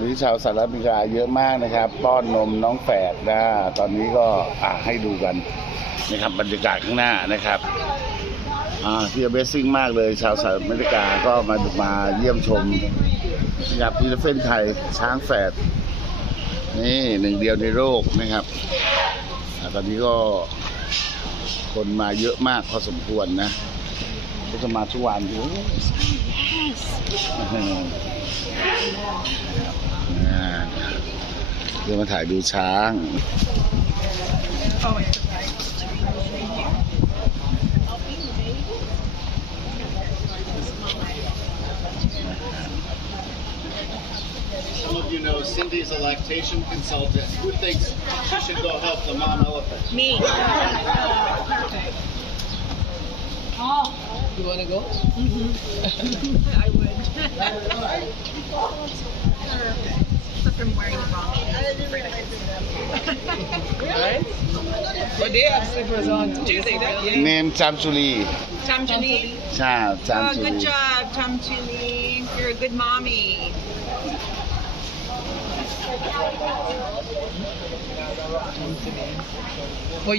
นี้ชาวสหรัฐอเมริกาเยอะมากนะครับป้อนนมน้องแฝดนะตอนนี้ก็อะให้ดูกันนะครับบรรยากาศข้างหน้านะครับอ่าที่เบสซิ่งมากเลย ชาวสหรัฐอเมริกาก็มามาเยี่ยมชมนะครับอีเลฟเฟนไทยช้างแฝดนี่หนึ่งเดียวในโลกนะครับอตอนนี้ก็คนมาเยอะมากพอสมควรนะก็จะมาทุกวันดูอ่ เดี๋ยวมาถ่ายดูช้าง Some of you know Cindy's a lactation consultant. Who thinks she should go help the mom elephant? Me. You want to go? I would. Right? But they have slippers on too. Do they Yeah. really? เนมจามจุลี Tom Chili. ใช่จาม Oh, จุลี good job, Tom Chili. You're a good mommy. But